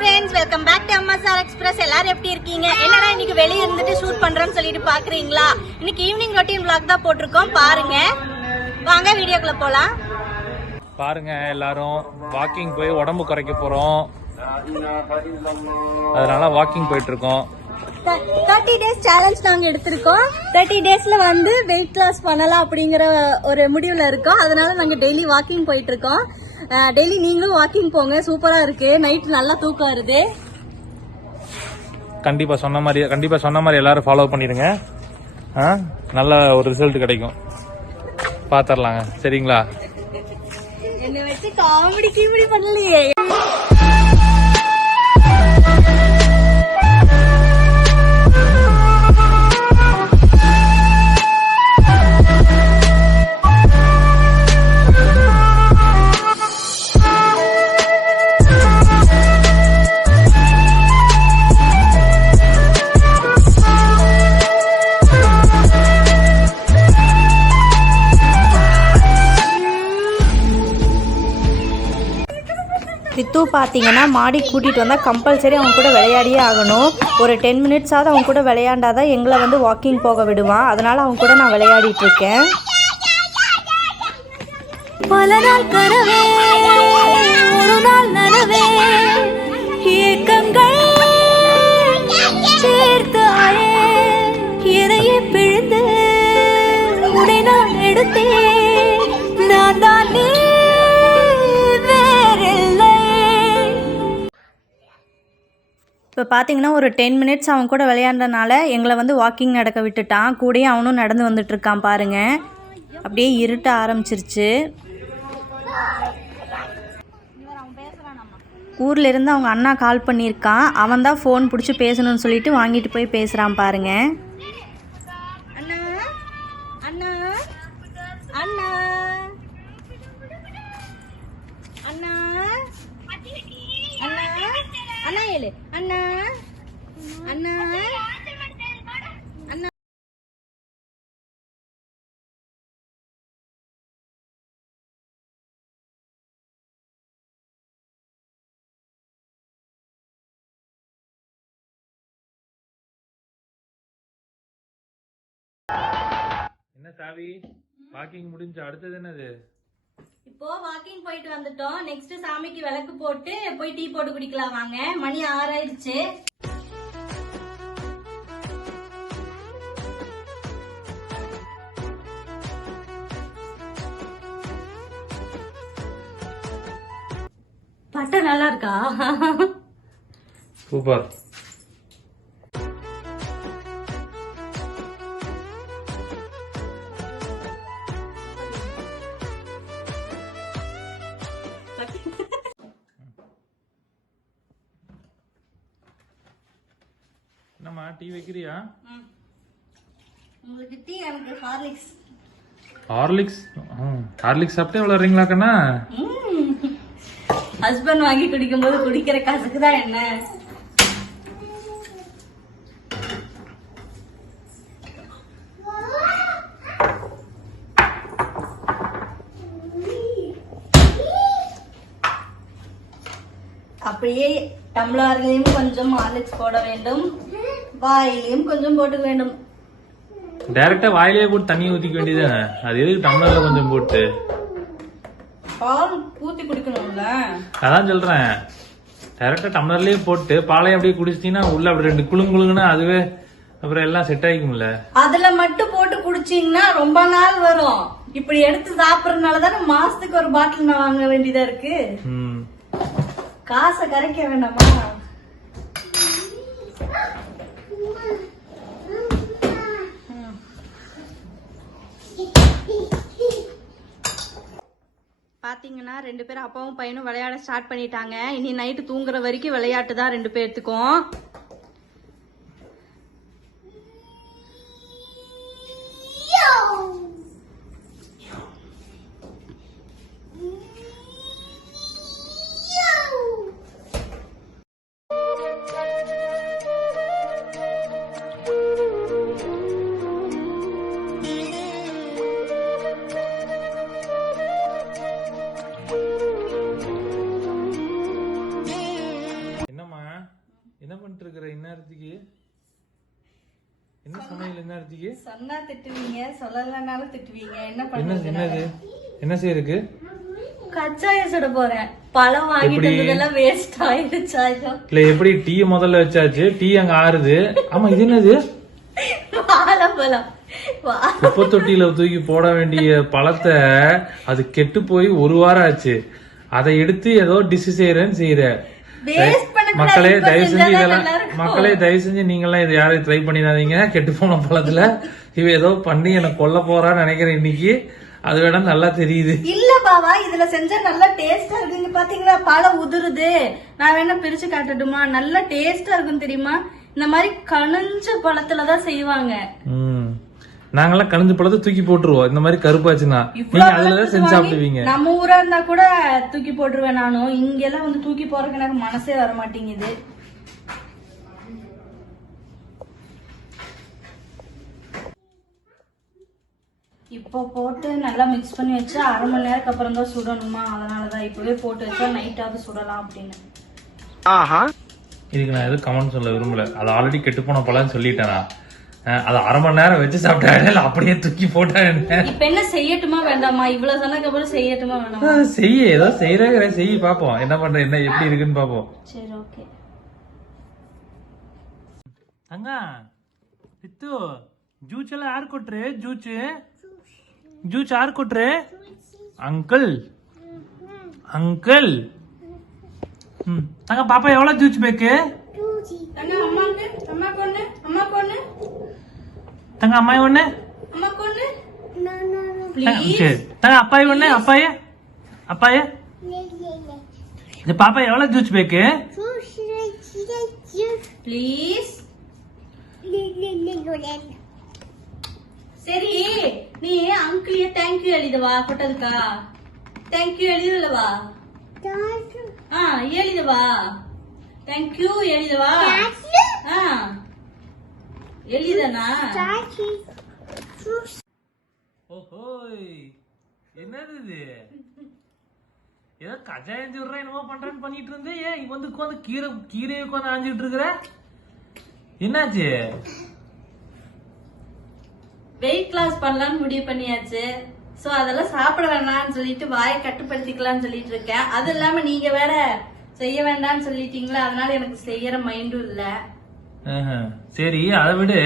friends, welcome back to MSR Express. எல்லாரும் எப்படி இருக்கீங்க? என்னடா இன்னைக்கு வெளிய இருந்துட்டு ஷூட் பண்றேன்னு சொல்லிட்டு பாக்குறீங்களா? இன்னைக்கு ஈவினிங் ரொட்டீன் vlog தான் போட்டுருக்கோம். பாருங்க. வாங்க வீடியோக்குள்ள போலாம். பாருங்க எல்லாரும் வாக்கிங் போய் உடம்பு குறைக்க போறோம். அதனால வாக்கிங் போயிட்டு இருக்கோம். 30 டேஸ் சேலஞ்ச் நாங்க எடுத்திருக்கோம். 30 டேஸ்ல வந்து வெயிட் லாஸ் பண்ணலாம் அப்படிங்கிற ஒரு முடிவுல இருக்கோம். அதனால நாங்க டெய்லி வாக்கிங் போயிட்டு இருக்கோம். டெய்லி நீங்களும் வாக்கிங் போங்க, சூப்பரா இருக்கு. நைட் நல்லா தூக்கம் வருது. கண்டிப்பா சொன்ன மாதிரி எல்லாரும் ஃபாலோ பண்ணிருங்க. நல்ல ஒரு ரிசல்ட் கிடைக்கும். பாத்திரலாங்க, சரிங்களா? என்ன வச்சு காமெடி கீமெடி பண்ணலையே. சித்து பார்த்தீங்கன்னா மாடி கூட்டிகிட்டு வந்தால் கம்பல்சரி அவங்க கூட விளையாடியே ஆகணும். ஒரு 10 மினிட்ஸாவது அவங்க கூட விளையாண்டாதான் எங்களை வந்து வாக்கிங் போக விடுவான். அதனால் அவங்க கூட நான் விளையாடிட்டு இருக்கேன். பல நாள் கனவே ஒரு நாள் நனவே ஏக்கங்கள் சேர்த்தாயே இதையே பிழிந்து உடை நான் எடுத்தேன். நான் தான் நீ இப்போ பார்த்தீங்கன்னா ஒரு 10 மினிட்ஸ் அவன் கூட விளையாண்டனால எங்களை வந்து வாக்கிங் நடக்க விட்டுட்டான். கூடயே அவனும் நடந்து வந்துட்டுருக்கான் பாருங்கள். அப்படியே இருட்ட ஆரம்பிச்சிருச்சு. ஊரில் இருந்து அவங்க அண்ணா கால் பண்ணியிருக்கான். அவன் தான் ஃபோன் பிடிச்சி பேசணும்னு சொல்லிட்டு வாங்கிட்டு போய் பேசுகிறான் பாருங்கள். அண்ணா அண்ணா அண்ணா என்ன சாவி, வாக்கிங் முடிஞ்சு அடுத்தது என்னது? இப்போ வாக்கிங் போயிட்டு வந்துட்டோம். நெக்ஸ்ட் சாமிக்கு விளக்கு போட்டு போய் டீ போட்டு குடிக்கலாம் வாங்க. மணி 6 ஆயிடுச்சு. பட்டை நல்லா இருக்கா? சூப்பர். என்னம்மா டீ வைக்கிறியா? உங்களுக்கு டீ, எனக்கு ஹார்லிக்ஸ். ஹார்லிக்ஸ் சாப்பிட்டே வளர்றீங்களா கண்ணா? ஹஸ்பண்ட் வாங்கி குடிக்கும் போது குடிக்கிற காசுக்கு தான் என்ன. அப்படியே டம்ளர்லயும் கொஞ்சம் ஹார்லிக்ஸ் போட வேண்டும், வாயிலையும் கொஞ்சம் போட்டுக்க வேண்டும். டைரக்டா வாயிலே போட்டு தண்ணி ஊத்திக்க வேண்டியதுதானே, அது எதுக்கு டம்ளர்ல கொஞ்சம் போட்டு? பால் ஊத்தி குடிக்கணும்ல, அதான் சொல்றேன். டைரக்டா டம்ளர்லயே போட்டு பாலையும் அப்படியே குடிச்சிட்டீங்கன்னா உள்ள அப்படி 2 குளுங்குளுங்கன்னா அதுவே அப்புறம் எல்லாம் செட் ஆகிக்கும்ல. அதுல மட்டும் போட்டு குடிச்சீங்கன்னா ரொம்ப நாள் வரும். இப்படி எடுத்து சாப்பிடறதுனாலதானே மாசத்துக்கு ஒரு பாட்டில் நான் வாங்க வேண்டியதா இருக்கு. காசை கரைக்க வேண்டாமா? பாத்தீங்கன்னா 2 பேரும் அப்பாவும் பையனும் விளையாட ஸ்டார்ட் பண்ணிட்டாங்க. இனி நைட்டு தூங்குற வரைக்கும் விளையாட்டு தான் 2 பேர்த்துக்கும். என்ன பண்ணிட்டு இருக்கிற இந்நேரத்துக்கு? என்ன சமையல் இந்நேரத்துக்கு? சொன்னா திட்டுவீங்க, சொல்லலனாலும் திட்டுவீங்க. என்ன என்னது பண்றது? என்ன செய்யறதுக்கு? கச்சாயம் சுட போறேன். பழம் வாங்கிட்டு வந்ததெல்லாம் வேஸ்ட் ஆயிடுச்சா? இல்ல எப்படி டீ முதல்ல வச்சாச்சு, டீ அங்க ஆறுது. ஆமா இது என்னது? வாழைப்பழம். குப்பை தொட்டியில தூக்கி போட வேண்டிய பழத்தை அது கெட்டு போய் 1 வாரம் ஆச்சு. அதை எடுத்து ஏதோ டிஷ் செய்யறேன்னு செய்யற. மக்களே தயவு செஞ்சு இதெல்லாம் தயவு செஞ்சு நீங்கெல்லாம் இதை யாரையும் ட்ரை பண்ணிடாதீங்க. கெட்டு போன பழத்துல இவ ஏதோ பண்ணி எனக்கு கொல்ல போறான்னு நினைக்கிறேன் இன்னைக்கு. அது வேணா நல்லா தெரியுது. இல்ல பாவா, இதுல செஞ்சா நல்லா டேஸ்டா இருக்கு. பாத்தீங்களா பழம் உதிருது. நான் வேணா பிரிச்சு காட்டட்டுமா? நல்லா டேஸ்டா இருக்கும் தெரியுமா? இந்த மாதிரி கனிஞ்ச பழத்துலதான் செய்வாங்க. நாங்கெல்லாம் கனிஞ்ச பழத்தை தூக்கி போட்டுருவோம். இந்த மாதிரி கருப்பாச்சுன்னா நீங்க அதுலதான் செஞ்சு சாப்பிடுவீங்க. நம்ம ஊரா இருந்தா கூட தூக்கி போட்டுருவேன் நானும். இங்க எல்லாம் வந்து தூக்கி போறதுக்கு எனக்கு மனசே வர மாட்டேங்குது. இப்போ போட்டு நல்லா மிக்ஸ் பண்ணி வச்சு 1/2 மணி நேரத்துக்கு அப்புறம் தான் சுடணுமா? அதனாலதான் இப்பவே போட்டு வச்சா நைட்டாவது சுடலாம் அப்படின்னு. இதுக்கு நான் எதுவும் கமெண்ட் சொல்ல விரும்பல. அது ஆல்ரெடி கெட்டு போன பழம்னு சொல்லிட்டேன். அது 1/2 மணி நேரம் வச்சு சாப்பிட்டா அப்படியே தூக்கி போட்டேன். இப்ப என்ன செய்யட்டுமா வேண்டாமா? இவ்வளவு சொன்னதுக்கு அப்புறம் செய்யட்டுமா வேண்டாமா? செய்ய ஏதோ செய்யற செய்ய பாப்போம். என்ன பண்ற என்ன எப்படி இருக்குன்னு பாப்போம். சரி ஓகே. தங்கா பித்து ஜூஸ் எல்லாம் யாரு கொட்டுரு? ஜூஸ் யாரு கொட்டுரு? Uncle uncle. தங்க பாப்பா எவ்வளவு ஜூஸ் பேக்கு? தங்க அம்மாய் ஒண்ணு. தங்க அப்பாய் ஒண்ணு. அப்பாய இந்த பாப்பா எவ்வளவு ஜூஸ் பேக்கு? ப்ளீஸ். சரி நீ அங்கிளிய தேங்க்யூ எழுதுவா. கொட்டதுக்கா தேங்க்யூ எழுதுலவா? எழுதுவா. தேங்க்யூ எழுதுவா. எழுதனா? ஓஹோய் என்னது இது? ஏதோ கஜாயம் சொல்றேன் என்னமோ பண்றேன்னு பண்ணிட்டு இருந்தேன். ஏன் இவ வந்து உட்காந்து கீரையை உட்காந்து ஆஞ்சிட்டு இருக்கிற? என்னாச்சு? வெயிட் லாஸ் பண்ணலாம்னு முடிவு பண்ணியாச்சு. சோ அதெல்லாம் சாப்பிட வேண்டாம்னு சொல்லிட்டு வாயை கட்டுப்படுத்திக்கலாம்னு சொல்லிட்டு இருக்கேன். அது இல்லாம நீங்க வேற செய்ய வேண்டாம்னு சொல்லிட்டீங்களா, அதனால எனக்கு செய்யற மைண்டும் இல்ல. சரி அதை விடு.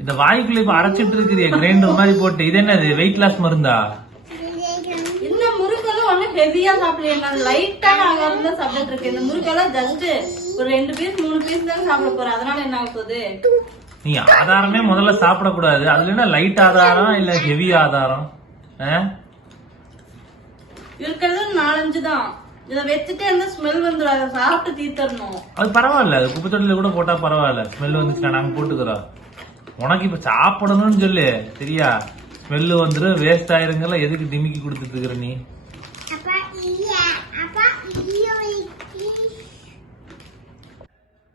இந்த வாய்க்குள்ள இப்ப அரைச்சிட்டு இருக்கிறிய கிரைண்டர் மாதிரி போட்டு, இது என்னது வெயிட் லாஸ் மருந்தா? இந்த முறுக்கெல்லாம் ஒன்னும் ஹெவியா சாப்பிடல. நான் லைட்டா ஆகாரம் தான் சாப்பிட்டு இருக்கேன். இந்த முறுக்கெல்லாம் ஜஸ்ட் ஒரு 2 பீஸ் 3 பீஸ் தான் சாப்பிட போறேன். அதனால என்ன ஆக போகுது? நீ ஆதாரமே முதல்ல சாப்பிடக்கூடாது. அதுல என்ன லைட் ஆதாரம் இல்ல ஹெவி ஆதாரம்? இருக்கிறது 4-5 தான். இத வச்சுட்டு அந்த ஸ்மெல் வந்துடும். அதை சாப்பிட்டு தீர்த்தரணும். அது பரவாயில்ல. அது குப்பை தொட்டில கூட போட்டா பரவாயில்ல. ஸ்மெல் வந்துச்சுன்னா நாங்க போட்டுக்கிறோம். உனக்கு இப்ப சாப்பிடணும்னு சொல்லு சரியா? ஸ்மெல்லு வந்துடும், வேஸ்ட் ஆயிருங்கல்ல. எதுக்கு டிமிக்கி கொடுத்துட்டு இருக்கிற நீ?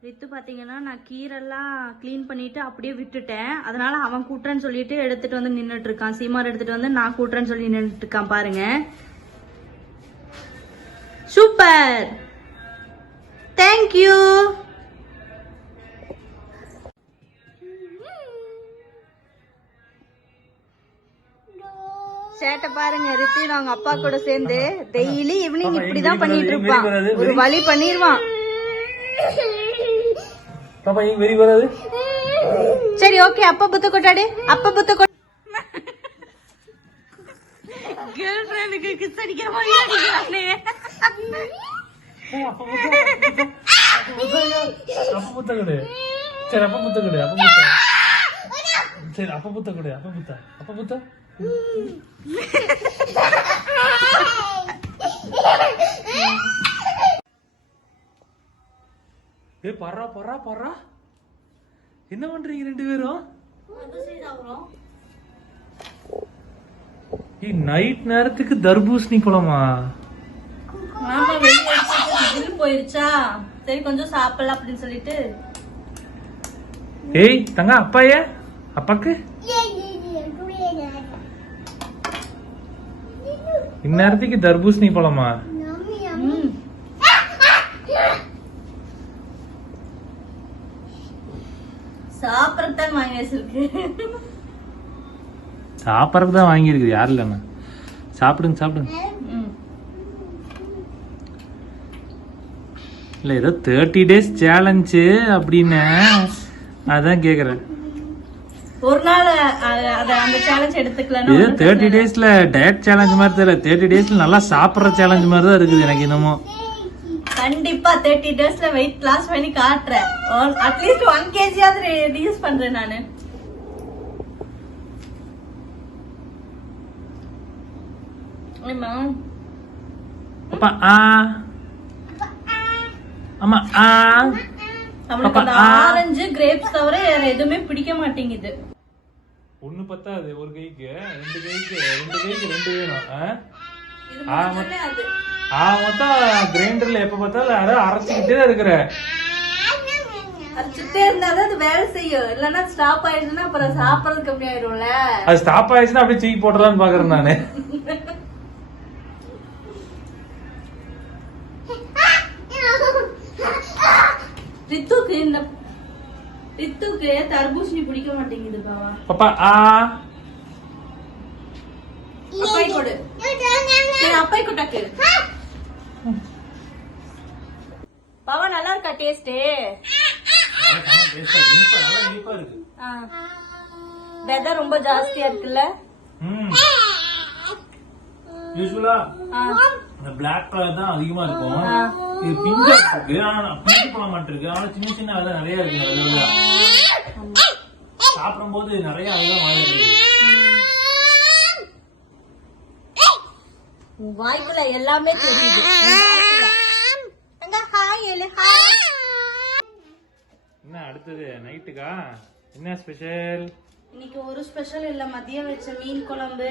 வித்து பாத்தீங்கன்னா நான் கீரெல்லாம் கிளீன் பண்ணிட்டு அப்படியே விட்டுட்டேன். அதனால அவன் கூட்டுறேன்னு சொல்லிட்டு எடுத்துட்டு வந்து நின்னுட்டு இருக்கான். சீமார் எடுத்துட்டு வந்து நான் கூட்டுறேன்னு சொல்லி நின்னுட்டு இருக்கான் பாருங்க. Super, thank you. சேட்டை பாருங்க ரித்தின் அவங்க அப்பா கூட சேர்ந்து டெய்லி ஈவினிங் இப்படிதான் பண்ணிட்டு இருப்பான். ஒரு வழி பண்ணிடுவான். பாப்பா இங்க வெறி வராது. சரி ஓகே, அப்பா புத்த கொட்டாடு. அப்பா புத்த கொட்ட கேர்ள் ஃப்ரெண்டுக்கு கிஸ் அடிக்கிற மாதிரி அடிக்கிறானே. அப்பா புத்த கொடு. சரி அப்பா புத்த கொடு. அப்பா புத்த. சரி அப்பா புத்த கொடு. அப்பா புத்த. அப்பா புத்த. ஏ பர்றா பர்றா பர்றா. என்ன பண்றீங்க 2 பேரும்? நைட் நேரத்துக்கு தர்பூசணி பழமா? ஆமா, வெளியே போயிருச்சா, சரி கொஞ்சம் சாப்பிடலாம் அப்படின்னு சொல்லிட்டு. ஏய் தங்க அப்பாயே, அப்பாக்கு இந்நேரத்துக்கு தர்பூசணி பழமா? சாப்பிடத்தான் வாங்கி வச்சிருக்கு. சாப்பிட்றதுக்கு தான் வாங்கியிருக்குது, யாரும் இல்லைண்ணா. சாப்பிடுங்க சாப்பிடுங்க. இல்லை ஏதோ 30 days சேலஞ்சு அப்படின்னு அதான் கேட்குறேன். ஒரு நாள் அந்த சேலஞ்ச் எடுத்துக்கலாம். இது 30 daysல டயட் சேலஞ்ச் மாதிரி தெரியல, 30 daysல நல்லா சாப்பிட்ற சேலஞ்ச் மாதிரி தான் இருக்குது எனக்கு இன்னமும். கண்டிப்பா 30 daysல வெயிட் லாஸ் பண்ணி காட்டுறேன். அட்லீஸ்ட் 1 kg ரெடியூஸ் பண்றேன் நானு. அப்பா ஆமா நம்மளுக்கு அந்த ஆரஞ்சு கிரேப்ஸ் தவிர வேற எதுவுமே பிடிக்க மாட்டேங்குது. ஒண்ணு பத்தாது, ஒரு கைக்கு 2 கைக்கு 2 வேணும். மொத்தம் கிரைண்டர்ல எப்ப பார்த்தாலும் யாரும் அரைச்சிக்கிட்டே தான் இருக்கிற. அரைச்சிட்டே இருந்தாலும் அது வேலை செய்யும், இல்லன்னா ஸ்டாப் ஆயிடுச்சுன்னா அப்புறம் சாப்பிடறதுக்கு கம்மி ஆயிடும்ல. அது ஸ்டாப் ஆயிடுச்சுன்னா அப்படியே தூக்கி போட்டலாம்னு பாக்குறேன் நானு. ரித்துக்கு தர்பூசணி பிடிக்க மாட்டேங்குது பாவா. பாப்பா அப்பாய் கொடு, அப்பாய் கொட்டாக்கு. பாவா நல்லா இருக்கா டேஸ்ட்? வெதர் ரொம்ப ஜாஸ்தியா இருக்குல்ல. யூசுவலா இந்த பிளாக் கலர் தான் அதிகமா இருக்கும். இது பிஞ்சா இருக்கு, ஆனா பிஞ்சு போட மாட்டிருக்கு. ஆனா சின்ன சின்ன விதை நிறைய இருக்கு. சாப்பிடும் போது நிறைய அதுதான் வாய்க்குள்ள எல்லாமே தெரியுது. என்ன அடுத்தது நைட்டுக்கா என்ன ஸ்பெஷல்? இன்னைக்கு ஒரு ஸ்பெஷல் இல்ல. மதியம் வச்ச மீன் குழம்பு,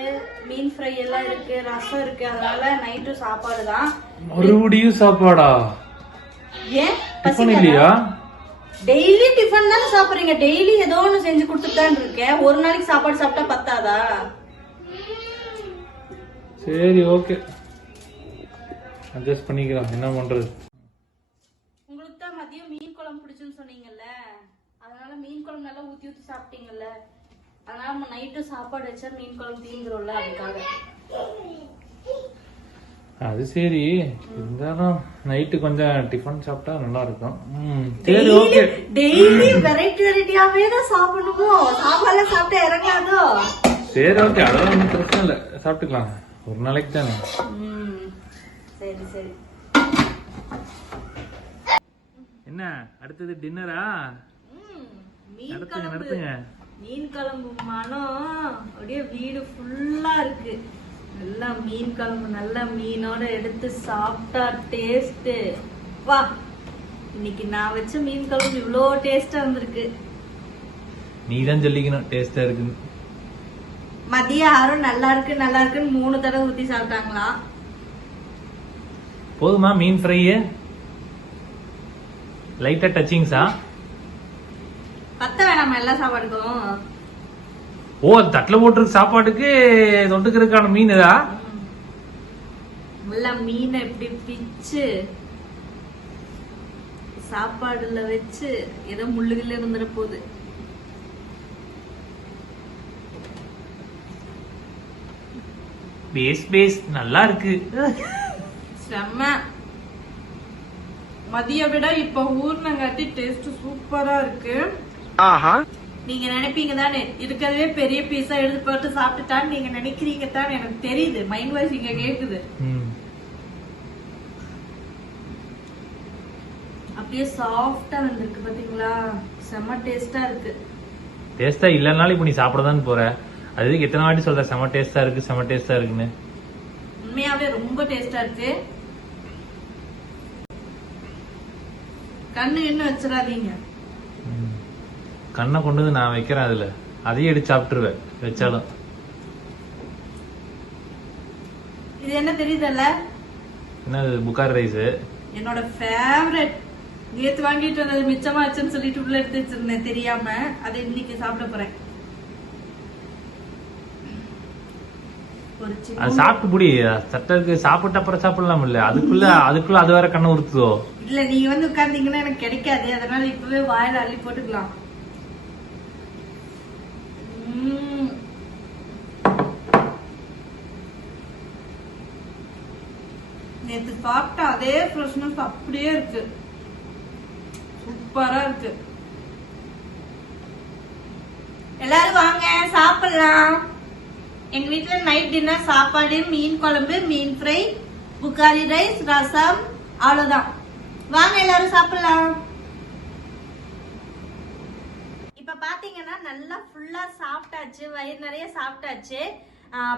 மீன் ஃப்ரை எல்லாம் இருக்கு, ரசம் இருக்கு. அதனால நைட்டு சாப்பாடு தான். மறுபடியும் சாப்பாடா? ஏன் டிஃபன் இல்லையா? டெய்லி டிஃபன் தானே சாப்பிடுறீங்க. டெய்லி ஏதோ ஒண்ணு செஞ்சு கொடுத்துட்டு தான் இருக்கேன். ஒரு நாளைக்கு சாப்பாடு சாப்பிட்டா பத்தாதா? சரி ஓகே, அட்ஜஸ்ட் பண்ணிக்கலாம். என்ன பண்றது? உங்களுக்கு தான் மதியம் மீன் குழம்பு பிடிச்சுன்னு சொன்னீங்கல்ல, அதனால மீன் குழம்பு நல்லா ஊத்தி ஊத்தி சாப்பிட்டீங்கல்ல, அதனால நம்ம நைட்டு சாப்பாடு வச்சா மீன் குழம்பு தீந்துரும்ல, அதுக்காக. அது சரி, இருந்தாலும் நைட்டு கொஞ்சம் டிஃபன் சாப்பிட்டா நல்லா இருக்கும். சரி ஓகே. டெய்லி வெரைட்டி வெரைட்டியாவே தான் சாப்பிடணுமோ? சாப்பாடுல சாப்பிட்டா இறங்காதோ? சரி ஓகே, அதெல்லாம் ஒன்றும் பிரச்சனை இல்லை, சாப்பிட்டுக்கலாம். ஒரு நாளைக்கு தானே. சரி சரி. என்ன அடுத்தது டின்னரா? நடத்துங்க நடத்துங்க. மீன் குழம்பு மனம் அப்படியே வீடு ஃபுல்லா இருக்கு. நல்லா மீன் குழம்பு, நல்ல மீனோட எடுத்து சாப்பிட்டா டேஸ்ட் வா. இன்னைக்கு நான் வச்ச மீன் குழம்பு இவ்வளோ டேஸ்டா இருந்திருக்கு. நீ தான் சொல்லிக்கணும் டேஸ்டா இருக்குன்னு. மதியம் யாரும் நல்லா இருக்கு நல்லா இருக்குன்னு 3 தடவை ஊத்தி சாப்பிட்டாங்களா? போதுமா மீன் ஃப்ரை? லைட்டா டச்சிங்ஸா? பத்த வேணாமா எல்லா சாப்பாடுக்கும்? ஓ, தட்டுல போட்டிருக்கு சாப்பாட்டுக்கு தொட்டுக்கிறதுக்கான மீன் இதா? நல்லா மீனை இப்படி பிச்சு சாப்பாடுல வச்சு ஏதோ முள்ளுகள்ல இருந்துட போகுது. பேஸ் நல்லா இருக்கு. செம்ம. மதிய விட இப்ப ஊர்னங்காட்டி டேஸ்ட் சூப்பரா இருக்கு. நீங்க நினைப்பீங்க தானே இருக்கிறதே பெரிய பீஸா எடுத்து போட்டு சாப்பிட்டுட்டான்னு நீங்க நினைக்கிறீங்க தானே, எனக்கு தெரியுது. மைண்ட் வாய்ஸ் இங்க கேக்குது. அப்படியே சாஃப்டா வந்திருக்கு பாத்தீங்களா? செம்ம டேஸ்டா இருக்கு. டேஸ்டா இல்லனாலும் இப்ப நீ சாப்பிடதான் போற. அதுக்கு எத்தனை வாட்டி சொல்ற செம்ம டேஸ்டா இருக்கு செம்ம டேஸ்டா இருக்குன்னு? உண்மையாவே ரொம்ப டேஸ்டா இருக்கு. கண்ணு என்ன வச்சிடாதீங்க. கண்ணை கொண்டு வந்து நான் வைக்கிறேன், அதுல அதையும் எடுத்து சாப்பிட்டுருவேன் வச்சாலும். இது என்ன தெரியுதல்ல? என்ன புகார் ரைஸ்? என்னோட ஃபேவரட். நேத்து வாங்கிட்டு வந்தது மிச்சமாச்சுன்னு சொல்லிட்டு உள்ள எடுத்து வச்சிருந்தேன் தெரியாம. அதை இன்னைக்கு சாப்பிட போறேன். அது சாப்பிட்டு புடி சட்டருக்கு சாப்பிட்ட அப்புறம் சாப்பிடலாம் இல்ல, அதுக்குள்ள அது வேற கண்ணை உறுத்துதோ? இல்ல நீங்க வந்து உட்கார்ந்தீங்கன்னா எனக்கு கிடைக்காது, அதனால இப்பவே வாயில அள்ளி போட்டுக்கலாம். நேத்து சாப்பிட்ட அதே ஃப்ரெஷ்னஸ் அப்படியே இருக்கு, சூப்பரா இருக்கு. எல்லாரும் வாங்க சாப்பிடலாம். எங்க வீட்டுல நைட் டின்னர் சாப்பாடு, மீன் குழம்பு, மீன் ஃப்ரை, புகாரி ரைஸ், ரசம், அவ்வளவுதான். வாங்க எல்லாரும் சாப்பிடலாம். இப்ப பாத்தீங்கன்னா நல்லா ஃபுல்லா சாப்பிட்டாச்சு, வயிறு நிறைய சாப்பிட்டாச்சு.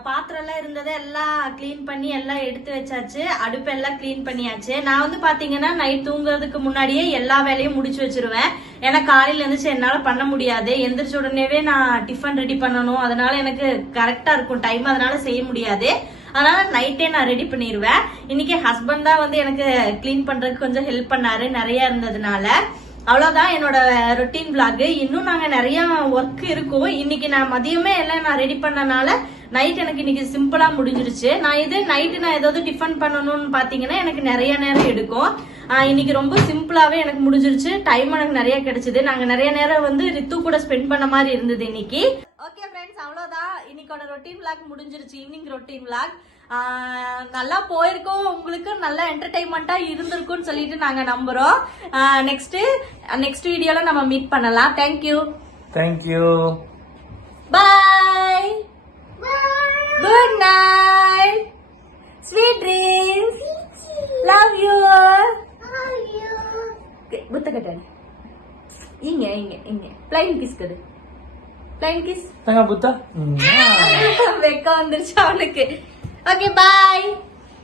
பாத்திரம் எல்லாம் இருந்ததை எல்லாம் கிளீன் பண்ணி எல்லாம் எடுத்து வச்சாச்சு, அடுப்பு எல்லாம் கிளீன் பண்ணியாச்சு. நான் வந்து பாத்தீங்கன்னா நைட் தூங்குறதுக்கு முன்னாடியே எல்லா வேலையும் முடிச்சு வச்சிருவேன். ஏன்னா காலையில இருந்துச்சு என்னால பண்ண முடியாது, எந்திரிச்ச உடனேவே நான் டிஃபன் ரெடி பண்ணணும், அதனால எனக்கு கரெக்டா இருக்கும் டைம், அதனால செய்ய முடியாது. அதனால நைட்டே நான் ரெடி பண்ணிடுவேன். இன்னைக்கு ஹஸ்பண்ட் தான் வந்து எனக்கு கிளீன் பண்றதுக்கு கொஞ்சம் ஹெல்ப் பண்ணாரு, நிறைய இருந்ததுனால. அவ்வளவுதான் என்னோட ரொட்டீன் vlog. இன்னும் நாங்க நிறைய ஒர்க் இருக்கும். இன்னைக்கு நான் மதியமே எல்லாம் நான் ரெடி பண்ணனால நைட் எனக்கு இன்னைக்கு சிம்பிளா முடிஞ்சிருச்சு. நான் இது நைட்டு நான் ஏதாவது டிஃபன் பண்ணணும்னு பாத்தீங்கன்னா எனக்கு நிறைய நேரம் எடுக்கும். இன்னைக்கு ரொம்ப சிம்பிளாவே எனக்கு முடிஞ்சிருச்சு, டைம் எனக்கு நிறைய கிடைச்சது. நாங்க நிறைய நேரம் வந்து ரித்து கூட ஸ்பெண்ட் பண்ண மாதிரி இருந்தது இன்னைக்கு. ஓகே ஃப்ரெண்ட்ஸ், அவ்வளவுதான் இன்னைக்கோட ரொட்டீன் vlog முடிஞ்சிருச்சு, ஈவினிங் ரொட்டீன் vlog. நல்லா போயிருக்கோம், உங்களுக்கு நல்ல என்டர்டைன்மெண்டா இருந்திருக்கும்னு சொல்லிட்டு நாங்க நம்புறோம். நெக்ஸ்ட் வீடியோல நம்ம மீட் பண்ணலாம். Thank you. Bye. Good night. Sweet dreams. Love you. புத்த கட்டேன். இங்க பிளைன் கிஸ் கடு. Plain kiss. புத்தா வெக்க வந்துருச்சு அவனுக்கு. Okay, bye.